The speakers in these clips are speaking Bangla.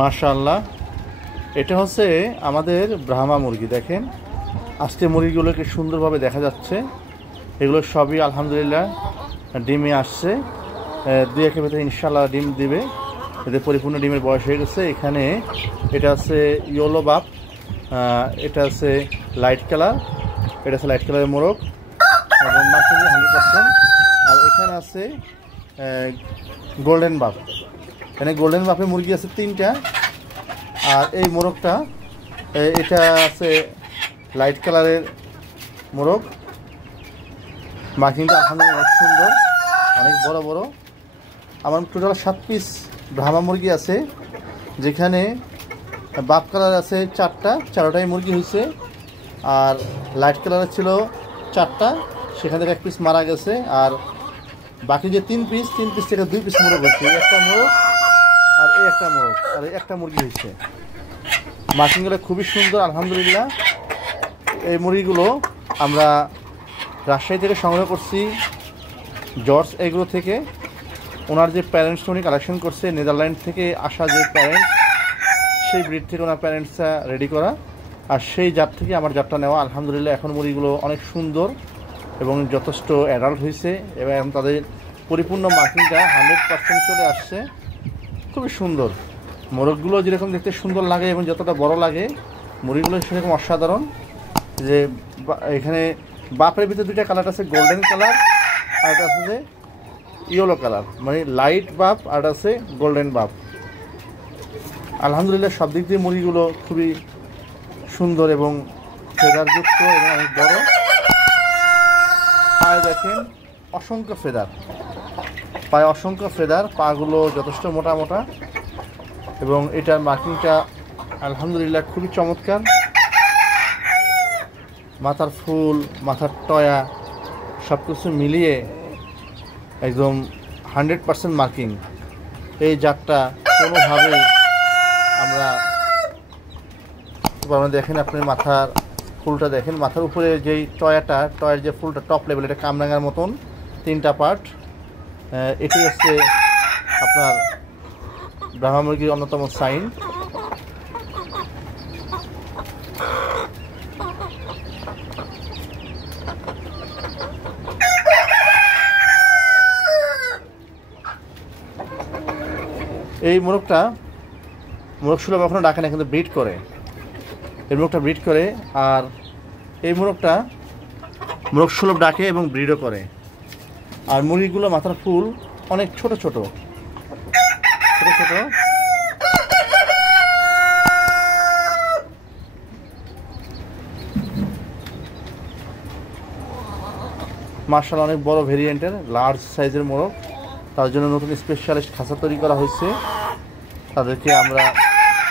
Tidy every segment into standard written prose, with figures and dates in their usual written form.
মাশাআল্লাহ, এটা হচ্ছে আমাদের ব্রাহ্মা মুরগি। দেখেন আজকে মুরগিগুলোকে সুন্দরভাবে দেখা যাচ্ছে। এগুলো সবই আলহামদুলিল্লাহ ডিমে আসছে। দুই একের ভেতরে ইনশাআল্লাহ ডিম দিবে। এদের পরিপূর্ণ ডিমের বয়স হয়ে গেছে। এখানে এটা আছে ইয়েলো বাপ, এটা আছে লাইট কালার, এটা আছে লাইট কালারের মোরগ এবং মার্কেট 100%। আর এখানে আছে গোল্ডেন বাপ। এখানে গোল্ডেন বাপের মুরগি আছে 3টা। আর এই মোরগটা এটা আছে লাইট কালারের মোরগ। মার্কিংটা আলহামদুলিল্লাহ অনেক সুন্দর, অনেক বড় বড়। আমার টোটাল 7 পিস ব্রাহ্মা মুরগি আছে, যেখানে বাপ কালার আছে 4টাই মুরগি হয়েছে। আর লাইট কালারের ছিল 4টা, সেখান থেকে 1 পিস মারা গেছে। আর বাকি যে 3 পিস থেকে 2 পিস মোরগ হয়েছে। একটা মোরগ আর এই একটা মোরগ আর এই একটা মুরগি হয়েছে। মার্কিংগুলো খুবই সুন্দর আলহামদুলিল্লাহ। এই মুরগিগুলো আমরা রাজশাহী থেকে সংগ্রহ করছি, জর্জ এগ্রো থেকে। ওনার যে প্যারেন্টস উনি কালেকশন করছে, নেদারল্যান্ড থেকে আসা যে প্যারেন্টস, সেই ব্রিড থেকে ওনার প্যারেন্টসটা রেডি করা। আর সেই জাত থেকে আমার জাতটা নেওয়া। আলহামদুলিল্লাহ এখন মুরগিগুলো অনেক সুন্দর এবং যথেষ্ট অ্যাডাল্ট হয়েছে এবং তাদের পরিপূর্ণ মার্কিংটা 100% চলে আসছে। খুবই সুন্দর মোরগগুলো, যেরকম দেখতে সুন্দর লাগে এবং যতটা বড় লাগে মুরগিগুলো সেরকম অসাধারণ। যে এখানে বাপের ভিতরে 2টা কালার আছে, গোল্ডেন কালার আর একটা আছে যে ইয়েলো কালার, মানে লাইট বাপ আর আছে গোল্ডেন বাপ। আলহামদুলিল্লাহ সব দিক দিয়ে মুরগিগুলো খুবই সুন্দর এবং ফেদারযুক্ত এবং অনেক বড়। পায়ে দেখেন অসংখ্য ফেদার, পায়ে অসংখ্য ফেদার, পাগুলো যথেষ্ট মোটা মোটা এবং এটার মার্কিংটা আলহামদুলিল্লাহ খুবই চমৎকার। মাথার ফুল, মাথার টয়া সব কিছু মিলিয়ে একদম 100% মার্কিং। এই জাতটা কোনোভাবেই আমরা দেখেন, আপনি মাথার ফুলটা দেখেন, মাথার উপরে যেই টয়ের যে ফুলটা টপ লেভেল, এটা কামরাঙার মতন 3টা পার্ট। এটি হচ্ছে আপনার ব্রাহ্মা মুরগির অন্যতম সাইন। এই মোরগ সুলভ এখনও ডাকে না, কিন্তু ব্রিড করে। এই মোরগটা ব্রিড করে। আর এই মোরগ সুলভ ডাকে এবং ব্রিডও করে। আর মুরগিগুলো মাথার ফুল অনেক ছোট ছোট। মাশাআল্লাহ অনেক বড় ভেরিয়েন্টের লার্জ সাইজের মোরগ। তার জন্য নতুন স্পেশালিস্ট খাঁচা তৈরি করা হয়েছে। তাদেরকে আমরা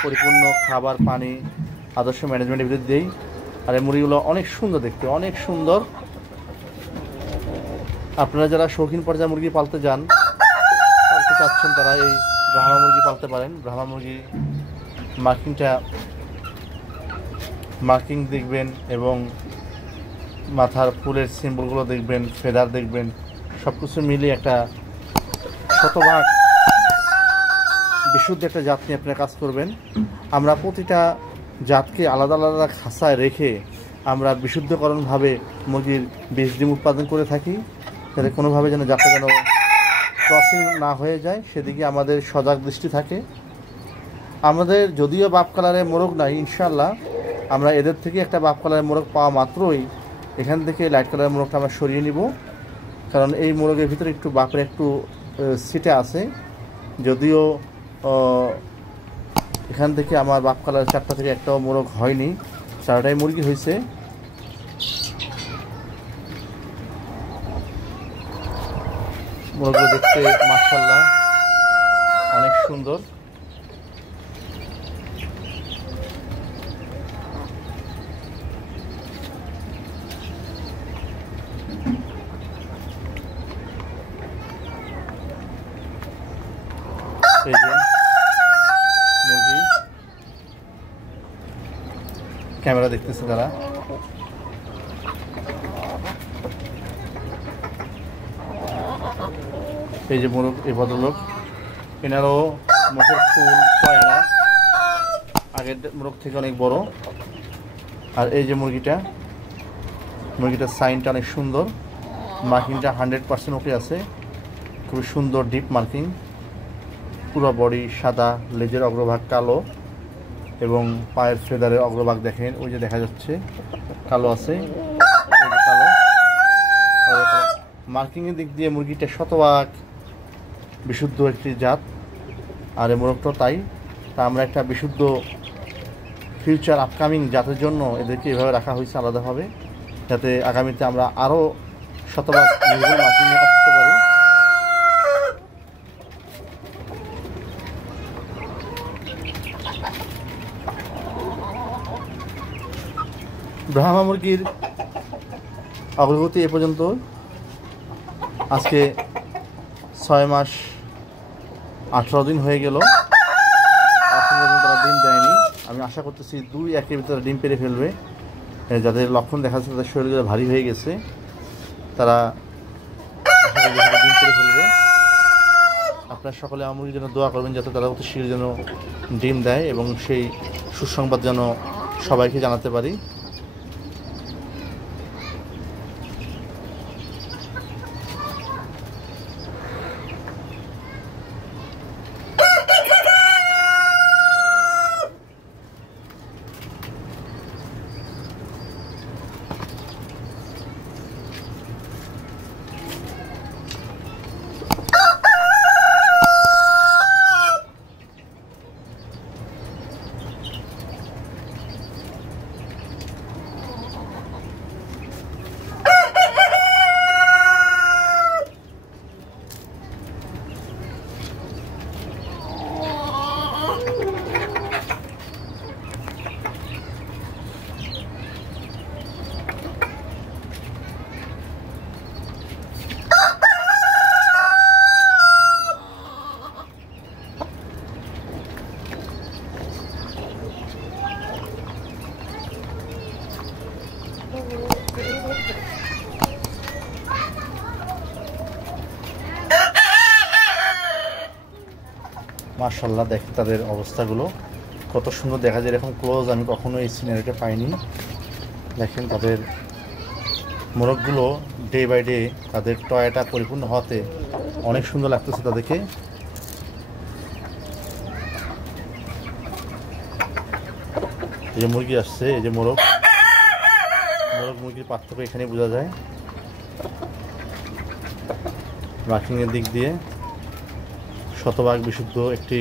পরিপূর্ণ খাবার, পানি, আদর্শ ম্যানেজমেন্টের ভিতরে দিই। আর এই মুরগিগুলো অনেক সুন্দর দেখতে, অনেক সুন্দর। আপনারা যারা শৌখিন পর্যায়ে মুরগি পালতে চাচ্ছেন, তারা এই ব্রাহ্মা মুরগি পালতে পারেন। ব্রাহ্মা মুরগি মার্কিং দেখবেন এবং মাথার ফুলের সিম্বলগুলো দেখবেন, ফেদার দেখবেন, সব কিছু মিলিয়ে একটা শতভাগ বিশুদ্ধ একটা জাত নিয়ে আপনারা কাজ করবেন। আমরা প্রতিটা জাতকে আলাদা আলাদা খাঁচায় রেখে আমরা বিশুদ্ধকরণভাবে মুরগির বীজ ডিম উৎপাদন করে থাকি, যাতে কোনোভাবে যেন জাতটা যেন ক্রসিং না হয়ে যায়, সেদিকে আমাদের সজাগ দৃষ্টি থাকে। আমাদের যদিও বাপ কালারের মোরগ নাই, ইনশাআল্লাহ আমরা এদের থেকে একটা বাপ কালারের মোরগ পাওয়া মাত্রই এখান থেকে লাইট কালারের মোরগটা আমরা সরিয়ে নিব। কারণ এই মোরগের ভিতরে একটু বাপের একটু সিটে আছে। যদিও এখান থেকে আমার বাপ কালার 4টা থেকে একটাও মোরগ হয়নি, 4টাই মুরগি হয়েছে। মোরগগুলো দেখতে মাশাআল্লাহ অনেক সুন্দর। এই যে মুরগি, ক্যামেরা দেখতেছে তারা। এই যে মোরগ, এই ভদ্রলোক, এনারও মুখের ফুল, টয়রা আগের মোরগ থেকে অনেক বড়। আর এই যে মুরগিটার সাইনটা অনেক সুন্দর, মার্কিংটা 100% ওকে আছে, খুবই সুন্দর ডিপ মার্কিং, পুরো বডি সাদা, লেজের অগ্রভাগ কালো এবং পায়ের ফেদারের অগ্রভাগ দেখেন ওই যে দেখা যাচ্ছে কালো আছে, কালো। মার্কিংয়ের দিক দিয়ে মুরগিটা শতভাগ বিশুদ্ধ একটি জাত, আর এই মোরগটাও তাই। তা আমরা একটা বিশুদ্ধ ফিউচার আপকামিং জাতের জন্য এদেরকে এভাবে রাখা হয়েছে আলাদাভাবে, যাতে আগামীতে আমরা আরও শতভাগ নির্ভুল মার্কিং নিয়ে কাজ করতে পারি। ব্রাহ্মা মুরগির অগ্রগতি এ পর্যন্ত। আজকে 6 মাস 18 দিন হয়ে গেল, এখনো তারা ডিম দেয়নি। আমি আশা করতেছি 2-1 ভিতরে ডিম পেড়ে ফেলবে। যাদের লক্ষণ দেখা যাচ্ছে তাদের শরীর ভারী হয়ে গেছে, তারা ডিম পেড়ে ফেলবে। আপনারা সকলে আমার মুরগির জন্য দোয়া করবেন যাতে তারা অতি শীঘ্র যেন ডিম দেয় এবং সেই সুসংবাদ যেন সবাইকে জানাতে পারি। মাশাআল্লাহ, দেখেন তাদের অবস্থাগুলো কত সুন্দর দেখা যায়, এরকম ক্লোজ আমি কখনো এই সিনারিটা পাইনি। দেখেন তাদের মোরগগুলো ডে বাই ডে তাদের টয়টা পরিপূর্ণ হওয়াতে অনেক সুন্দর লাগতেছে তাদেরকে। এই যে মুরগি আসছে, এই যে মোরগ মুরগির পার্থক্য এখানে বোঝা যায়। মার্কিংয়ের দিক দিয়ে শতভাগ বিশুদ্ধ একটি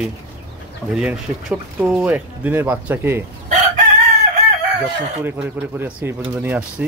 ভেরিয়েন্ট। সে ছোট্ট একদিনের বাচ্চাকে যত্ন করে করে করে করে আজকে এই পর্যন্ত নিয়ে আসছি।